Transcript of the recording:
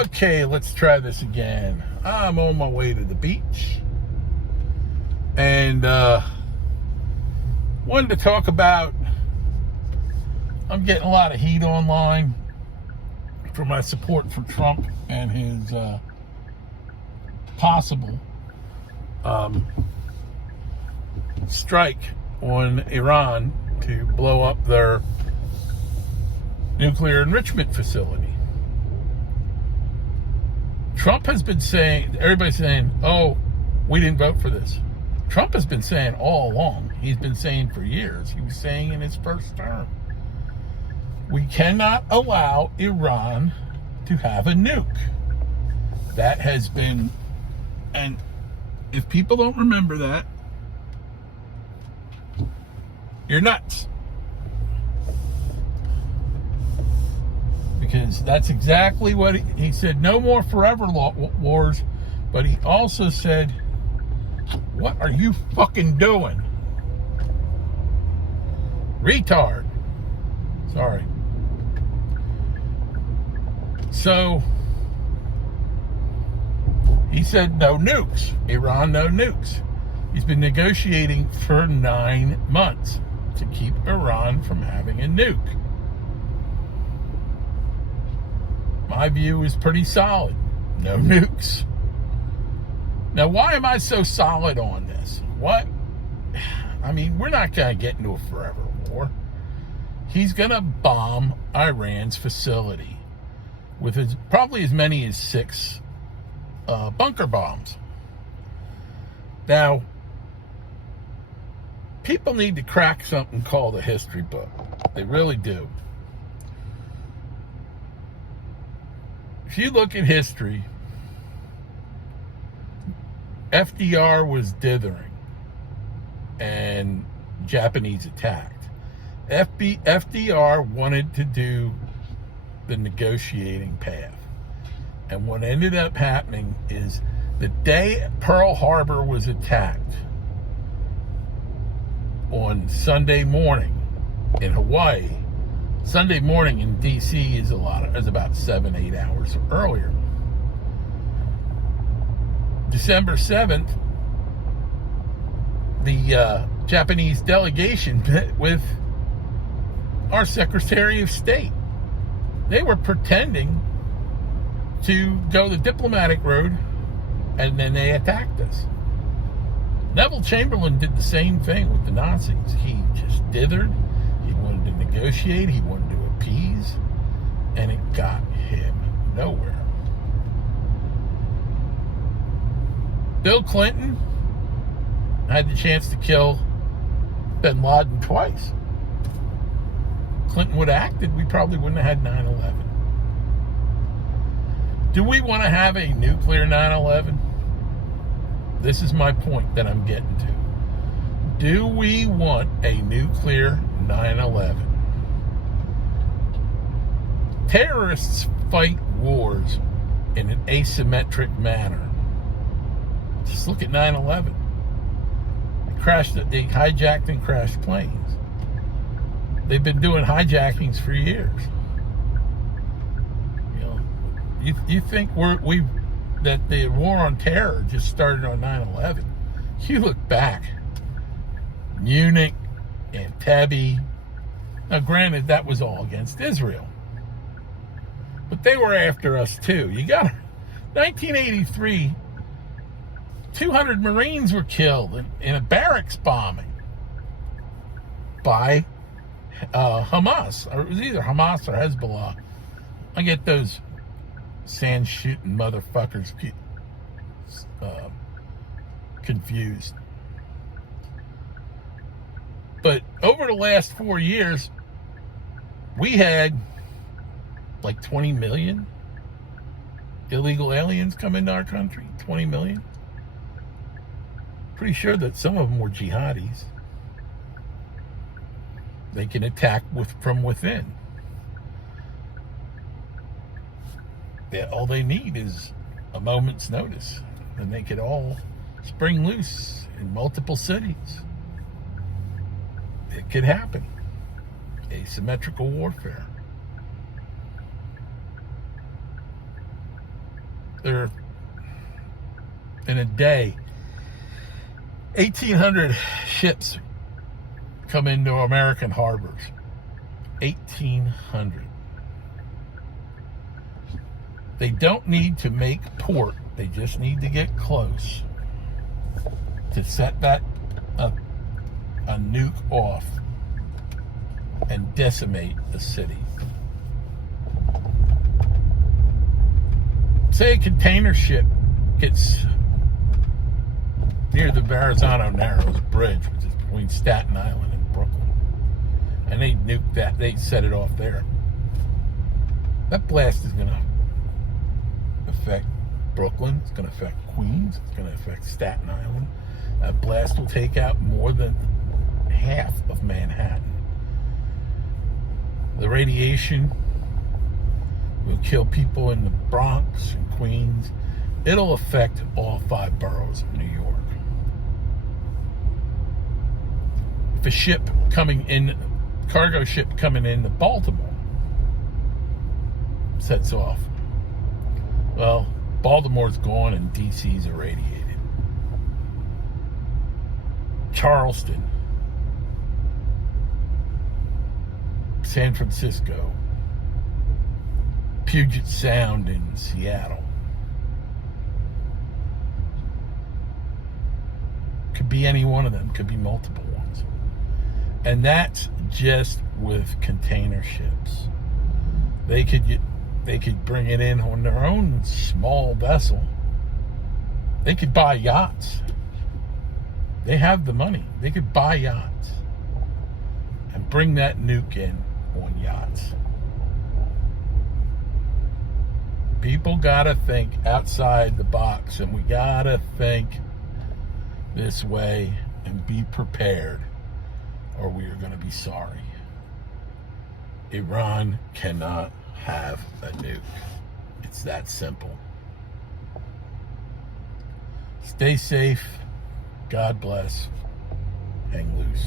Okay, let's try this again. I'm on my way to the beach. And wanted to talk about, I'm getting a lot of heat online for my support for Trump and his possible strike on Iran to blow up their nuclear enrichment facility. Trump has been saying, everybody's saying, oh, we didn't vote for this. Trump has been saying all along, he's been saying for years, he was saying in his first term, we cannot allow Iran to have a nuke. That has been, and if people don't remember that, you're nuts. Because that's exactly what he said. No more forever wars. But he also said, what are you fucking doing? Retard. Sorry. So, he said no nukes. Iran, no nukes. He's been negotiating for 9 months to keep Iran from having a nuke. My view is pretty solid. No nukes. Now, why am I so solid on this? What? I mean, we're not going to get into a forever war. He's going to bomb Iran's facility with probably as many as 6 bunker bombs. Now, people need to crack something called a history book. They really do. If you look at history, FDR was dithering and Japanese attacked. FDR wanted to do the negotiating path. And what ended up happening is the day Pearl Harbor was attacked on Sunday morning in Hawaii, Sunday morning in D.C. is about 7-8 hours earlier. December 7th, the Japanese delegation met with our Secretary of State. They were pretending to go the diplomatic road, and then they attacked us. Neville Chamberlain did the same thing with the Nazis. He just dithered. He wanted to negotiate. He wanted to appease. And it got him nowhere. Bill Clinton had the chance to kill bin Laden twice. Clinton would have acted, we probably wouldn't have had 9/11. Do we want to have a nuclear 9/11? This is my point that I'm getting to. Do we want a nuclear 9/11? Terrorists fight wars in an asymmetric manner. Just look at 9/11. They hijacked and crashed planes. They've been doing hijackings for years. You know, you think that the war on terror just started on 9/11? You look back, Munich, Entebbe. Now, granted, that was all against Israel, but they were after us too. 1983. 200 Marines were killed in a barracks bombing by Hamas. Or it was either Hamas or Hezbollah. I get those sand-shooting motherfuckers confused. But over the last 4 years, we had like 20 million illegal aliens come into our country. 20 million. Pretty sure that some of them were jihadis. They can attack from within. All they need is a moment's notice, and they could all spring loose in multiple cities. It could happen. Asymmetrical warfare. They're in a day, 1,800 ships come into American harbors. 1,800. They don't need to make port. They just need to get close to set that a nuke off and decimate the city. Say a container ship gets near the Verrazano Narrows Bridge, which is between Staten Island and Brooklyn, and they nuke that, they set it off there. That blast is going to affect Brooklyn, it's going to affect Queens, it's going to affect Staten Island. That blast will take out more than half of Manhattan. The radiation will kill people in the Bronx and Queens. It'll affect all 5 boroughs of New York. If a ship coming in, cargo ship coming into Baltimore sets off, well, Baltimore's gone and DC's irradiated. Charleston, San Francisco, Puget Sound in Seattle. Could be any one of them, could be multiple ones. And that's just with container ships. They could bring it in on their own small vessel. They could buy yachts. They have the money. They could buy yachts and bring that nuke in on yachts. People gotta think outside the box, and we gotta think this way and be prepared, or we are gonna be sorry. Iran cannot have a nuke. It's that simple. Stay safe. God bless. Hang loose.